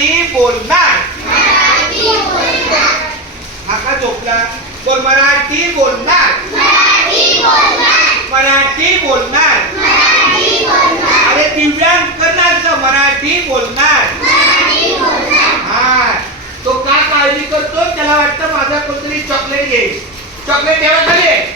मराठी बोलणार. हा का झोपला? बोल मराठी बोलणार. मराठी बोलणार. अरे दिव्यांगांचं मराठी बोलणार. हा तो का काळजी करतो? त्याला वाटतं माझा कोणतरी चॉकलेट घेईल. चॉकलेट ठेवा खाली.